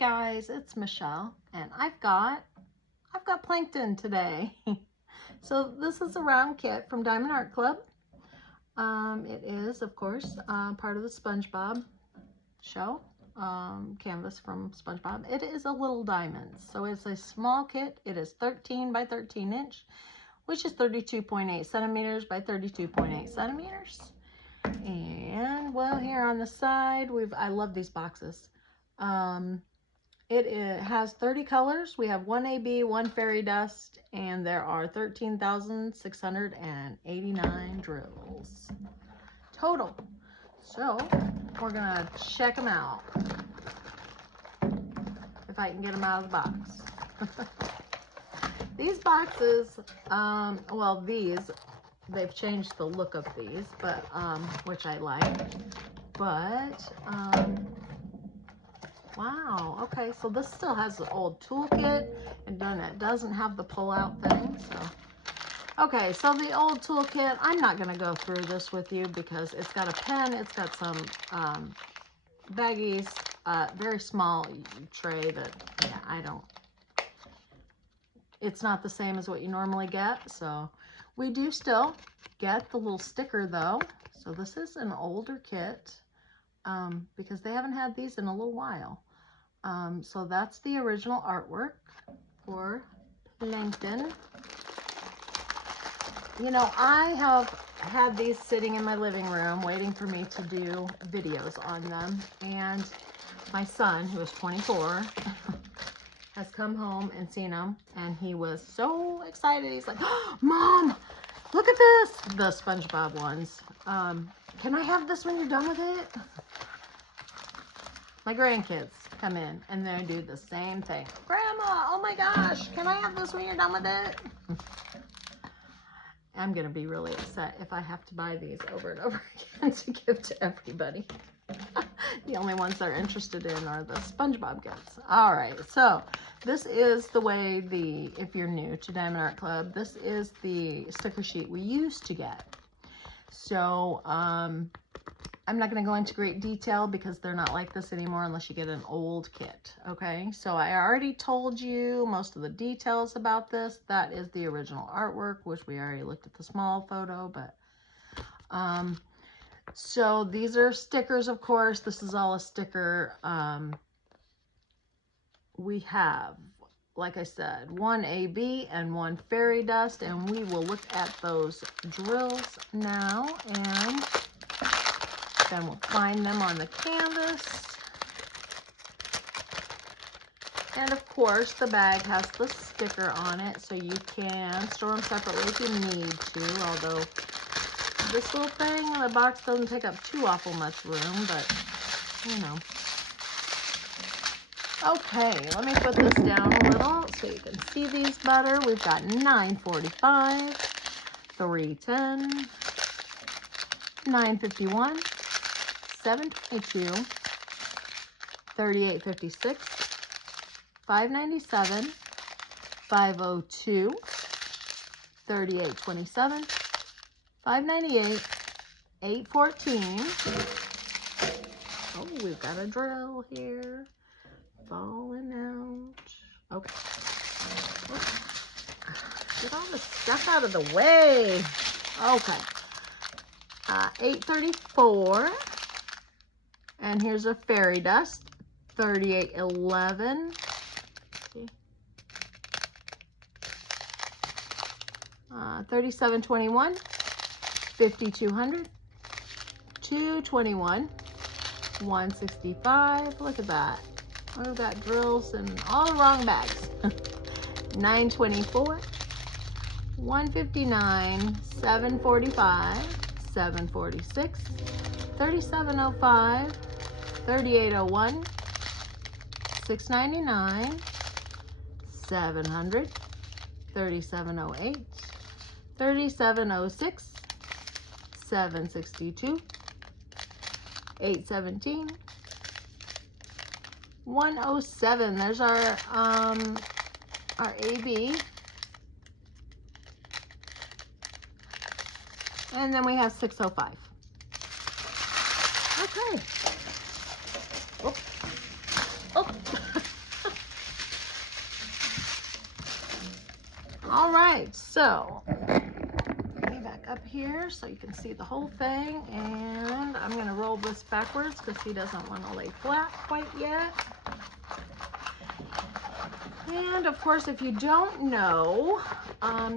guys, it's Michelle, and I've got Plankton today. So this is a round kit from Diamond Art Club. It is, of course, part of the SpongeBob show, canvas from SpongeBob. It is a little diamond, so it's a small kit. It is 13 by 13 inch, which is 32.8 centimeters by 32.8 centimeters. And well, here on the side, I love these boxes. It has 30 colors. We have one AB, one fairy dust, and there are 13,689 drills total. So we're gonna check them out, if I can get them out of the box. These boxes, well, they've changed the look of these, but which I like. But wow, okay, so this still has the old toolkit, and then it doesn't have the pull-out thing. So okay, so the old toolkit, I'm not going to go through this with you because it's got a pen, it's got some baggies, very small tray that, yeah, it's not the same as what you normally get. So we do still get the little sticker though. So this is an older kit because they haven't had these in a little while. So that's the original artwork for Plankton. You know, I have had these sitting in my living room waiting for me to do videos on them. And my son, who is 24, has come home and seen them. And he was so excited. He's like, oh, Mom, look at this. The SpongeBob ones. Can I have this when you're done with it? My grandkids come in and they do the same thing. Grandma, oh my gosh, can I have this when you're done with it? I'm going to be really upset if I have to buy these over and over again to give to everybody. The only ones they're interested in are the SpongeBob kits. All right, so this is the way if you're new to Diamond Art Club, this is the sticker sheet we used to get. So, I'm not going to go into great detail because they're not like this anymore unless you get an old kit, okay? So I already told you most of the details about this. That is the original artwork, which we already looked at the small photo, but so these are stickers, of course. This is all a sticker. We have, like I said, one AB and one fairy dust, and we will look at those drills now, and then we'll find them on the canvas. And of course, the bag has the sticker on it, so you can store them separately if you need to, although this little thing, the box doesn't take up too awful much room, but, you know. Okay, let me put this down a little so you can see these better. We've got 945, 310, 951, 722, 3856, 597, 502, 3827, 598, 814. Oh, we've got a drill here falling out. Okay. Get all the stuff out of the way. Okay. 834. And here's a fairy dust, 3811. 3721, 5200, 221, 165. Look at that. We've got drills in all the wrong bags. 924, 159, 745, 746, 3705, 3801, 699, 700, 3708, 3706, 762, 817, 107. There's our AB. And then we have 605. Okay. Oh. All right, so let me back up here so you can see the whole thing, and I'm going to roll this backwards because he doesn't want to lay flat quite yet. And of course, if you don't know,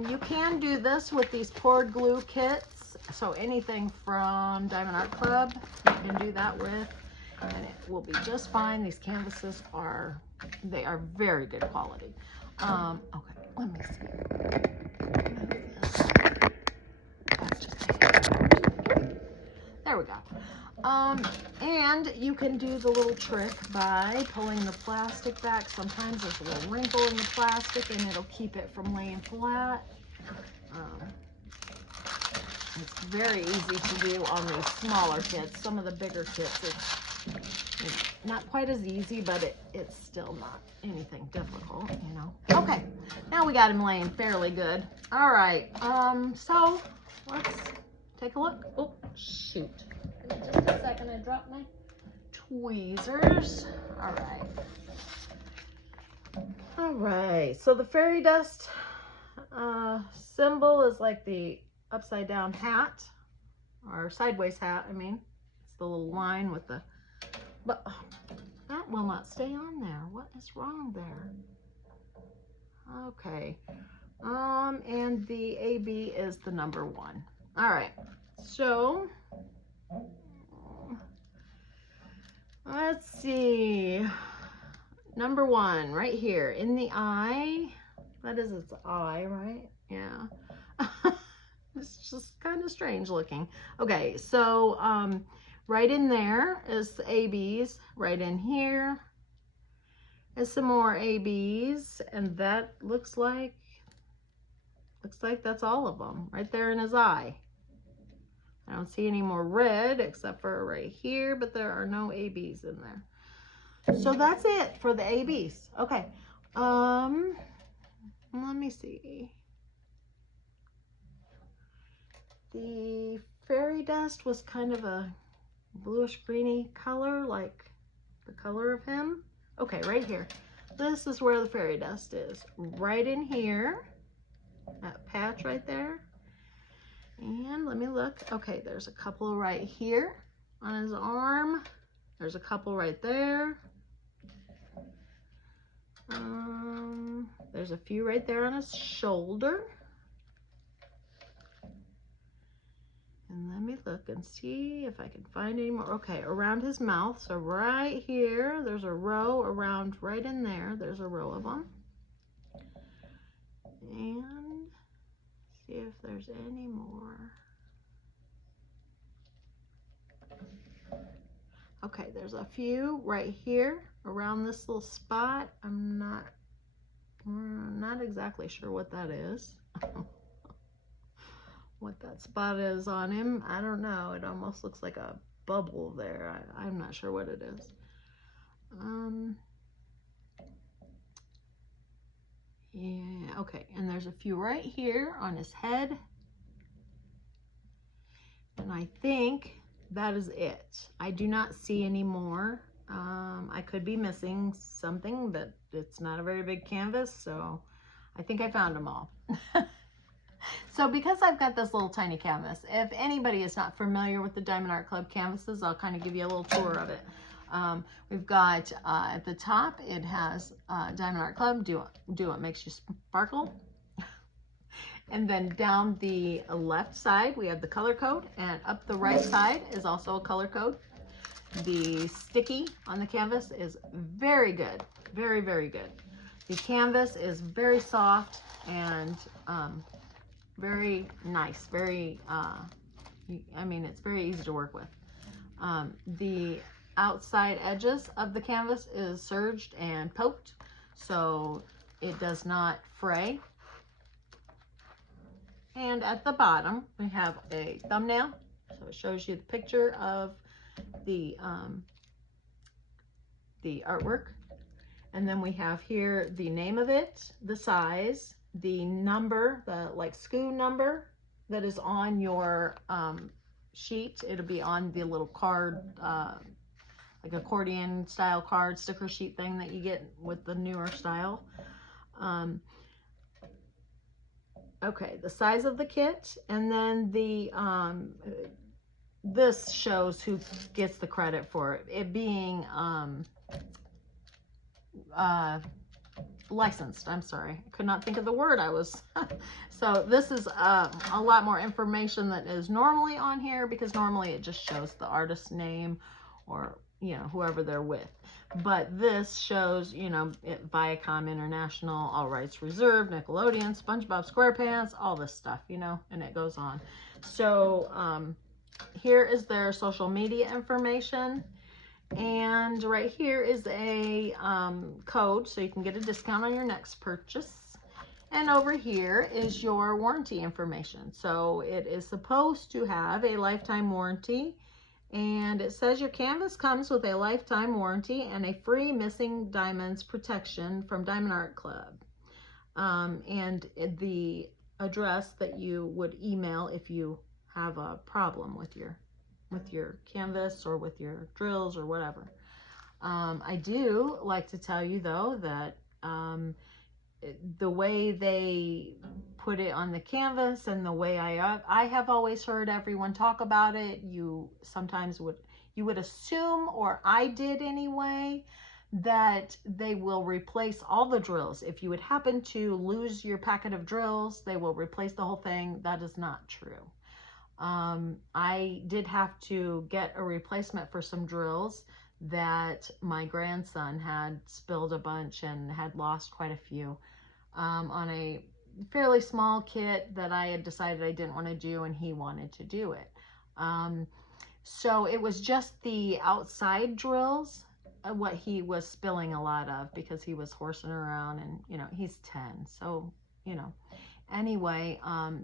you can do this with these poured glue kits. So anything from Diamond Art Club, you can do that with, and it will be just fine. These canvases are, they are very good quality. Okay, let me see. There we go. And you can do the little trick by pulling the plastic back. Sometimes there's a little wrinkle in the plastic and it'll keep it from laying flat. It's very easy to do on these smaller kits. Some of the bigger kits, it's not quite as easy, but it's still not anything difficult, you know. Okay, now we got him laying fairly good. All right, so let's take a look. Oh, shoot. Give me just a second, I dropped my tweezers. All right, so the fairy dust symbol is like the upside down hat, or sideways hat, I mean. It's the little line with the, but that will not stay on there. What is wrong there? Okay, and the AB is the number 1. All right, so let's see. Number 1 right here in the eye. That is its eye, right? Yeah. It's just kind of strange looking. Okay, so right in there is the ABs. Right in here is some more ABs, and that looks like that's all of them right there in his eye. I don't see any more red except for right here, but there are no ABs in there. So that's it for the ABs. Okay. Let me see. The fairy dust was kind of a bluish greeny color, like the color of him. Okay, right here. This is where the fairy dust is. Right in here. That patch right there. And let me look. Okay, there's a couple right here on his arm. There's a couple right there. There's a few right there on his shoulder. And let me look and see if I can find any more. Okay, around his mouth. So right here, there's a row around right in there. There's a row of them. And see if there's any more. Okay, there's a few right here around this little spot. I'm not exactly sure what that is. What that spot is on him, I don't know. It almost looks like a bubble there. I'm not sure what it is. Yeah, okay, and there's a few right here on his head, and I think that is it. I do not see any more. I could be missing something, but it's not a very big canvas, so I think I found them all. So because I've got this little tiny canvas, if anybody is not familiar with the Diamond Art Club canvases, I'll kind of give you a little tour of it. We've got at the top, it has Diamond Art Club, do what makes you sparkle. And then down the left side, we have the color code, and up the right side is also a color code. The sticky on the canvas is very good, very, very good. The canvas is very soft and very nice, very, I mean, it's very easy to work with. The outside edges of the canvas is serged and poked, so it does not fray. And at the bottom, we have a thumbnail, so it shows you the picture of the artwork. And then we have here the name of it, the size, the number, the like SKU number that is on your sheet. It'll be on the little card, like accordion style card, sticker sheet thing that you get with the newer style. Okay, the size of the kit, and then the this shows who gets the credit for it. It being licensed. I'm sorry, I could not think of the word I was. So this is a lot more information that is normally on here, because normally it just shows the artist's name or, you know, whoever they're with. But this shows, you know, Viacom International, all rights reserved, Nickelodeon, SpongeBob SquarePants, all this stuff, you know, and it goes on. So here is their social media information. And right here is a code, so you can get a discount on your next purchase. And over here is your warranty information. So it is supposed to have a lifetime warranty. And it says your canvas comes with a lifetime warranty and a free missing diamonds protection from Diamond Art Club. And the address that you would email if you have a problem with your canvas or with your drills or whatever. I do like to tell you though that the way they put it on the canvas and the way I have always heard everyone talk about it, you would assume, or I did anyway, that they will replace all the drills. If you would happen to lose your packet of drills, they will replace the whole thing. That is not true. I did have to get a replacement for some drills that my grandson had spilled a bunch and had lost quite a few on a fairly small kit that I had decided I didn't want to do, and he wanted to do it. So it was just the outside drills what he was spilling a lot of, because he was horsing around, and you know, he's 10, so you know. Anyway,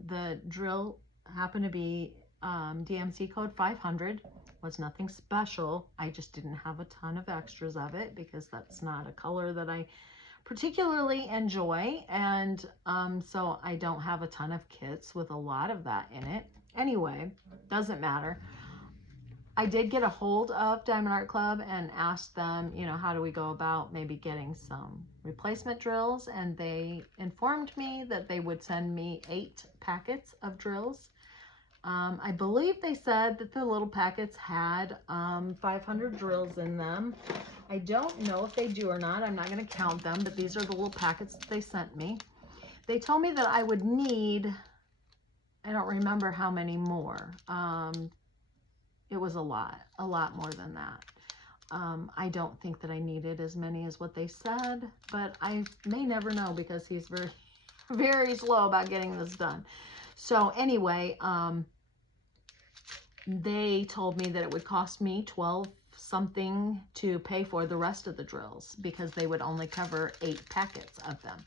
the drill happened to be DMC code 500. Was nothing special. I just didn't have a ton of extras of it because that's not a color that I particularly enjoy, and so I don't have a ton of kits with a lot of that in it. Anyway, doesn't matter. I did get a hold of Diamond Art Club and asked them, you know, how do we go about maybe getting some replacement drills, and they informed me that they would send me 8 packets of drills. I believe they said that the little packets had 500 drills in them. I don't know if they do or not. I'm not going to count them, but these are the little packets that they sent me. They told me that I would need, I don't remember how many more. It was a lot more than that. I don't think that I needed as many as what they said, but I may never know, because he's very, very slow about getting this done. So anyway, they told me that it would cost me $12 something to pay for the rest of the drills, because they would only cover 8 packets of them.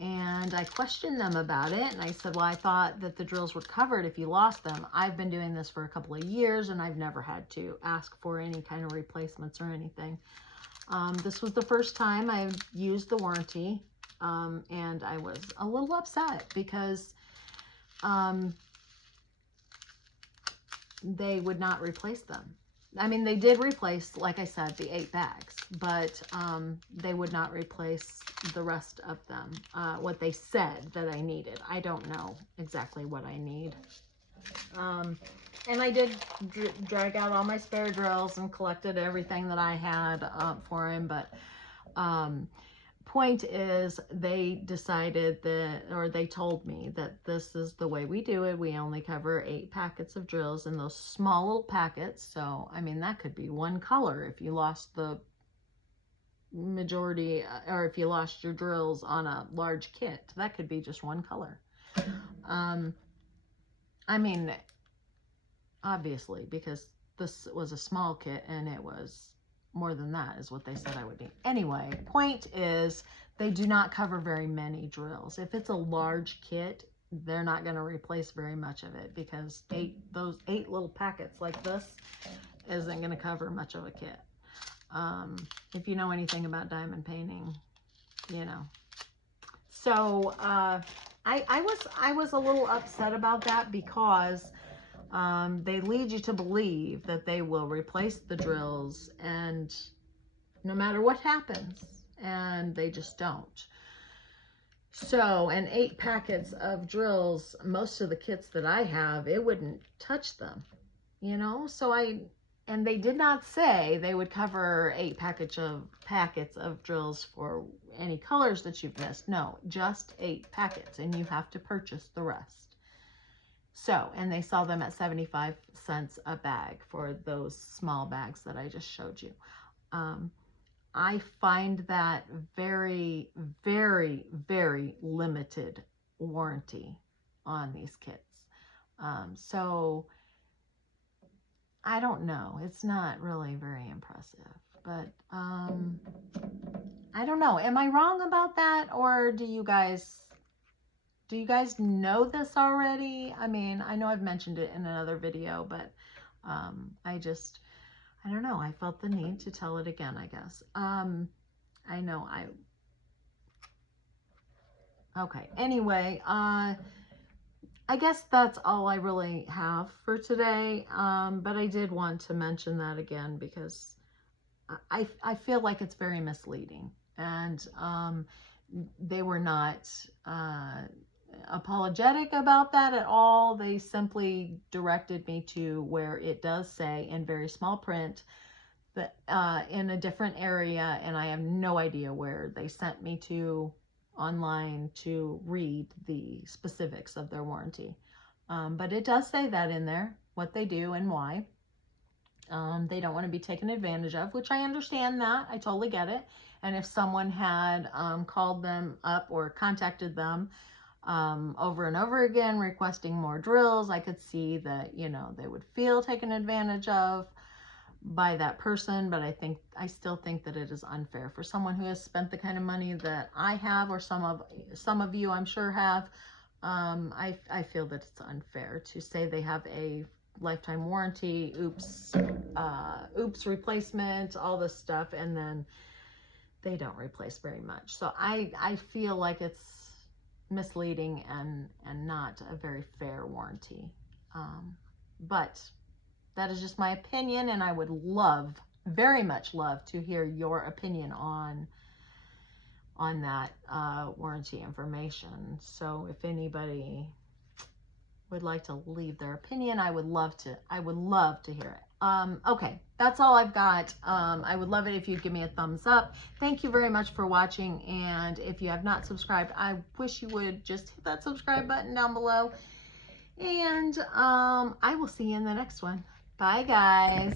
And I questioned them about it, and I said, well, I thought that the drills were covered if you lost them. I've been doing this for a couple of years, and I've never had to ask for any kind of replacements or anything. This was the first time I used the warranty, and I was a little upset because they would not replace them. I mean, they did replace, like I said, the 8 bags, but they would not replace the rest of them, what they said that I needed. I don't know exactly what I need. And I did drag out all my spare drills and collected everything that I had for him, but point is, they decided that, or they told me that this is the way we do it. We only cover 8 packets of drills in those small little packets. So, I mean, that could be one color if you lost the majority, or if you lost your drills on a large kit, that could be just one color. I mean, obviously, because this was a small kit and it was more than that is what they said I would need. Anyway, point is, they do not cover very many drills. If it's a large kit, they're not going to replace very much of it, because those 8 little packets like this isn't going to cover much of a kit. If you know anything about diamond painting, you know. So I was a little upset about that, because they lead you to believe that they will replace the drills, and no matter what happens, and they just don't. So, and 8 packets of drills, most of the kits that I have, it wouldn't touch them, you know? So and they did not say they would cover 8 packets of drills for any colors that you've missed. No, just 8 packets, and you have to purchase the rest. So, and they sell them at 75 cents a bag for those small bags that I just showed you. I find that very, very, very limited warranty on these kits. So I don't know. It's not really very impressive, but I don't know. Am I wrong about that, or do you guys know this already? I mean, I know I've mentioned it in another video, but I don't know. I felt the need to tell it again, I guess. I know okay. Anyway, I guess that's all I really have for today. But I did want to mention that again because I feel like it's very misleading, and they were not apologetic about that at all. They simply directed me to where it does say in very small print that in a different area, and I have no idea where they sent me to online to read the specifics of their warranty. But it does say that in there, what they do and why. They don't want to be taken advantage of, which I understand that. I totally get it. And if someone had called them up or contacted them over and over again requesting more drills, I could see that, you know, they would feel taken advantage of by that person. But I still think that it is unfair for someone who has spent the kind of money that I have, or some of you I'm sure have. I feel that it's unfair to say they have a lifetime warranty, oops replacement, all this stuff, and then they don't replace very much. So I feel like it's misleading and not a very fair warranty. But that is just my opinion, and I would very much love to hear your opinion on that warranty information. So if anybody would like to leave their opinion, I would love to hear it. Okay, that's all I've got. I would love it if you'd give me a thumbs up. Thank you very much for watching, and if you have not subscribed, I wish you would just hit that subscribe button down below, and I will see you in the next one. Bye, guys.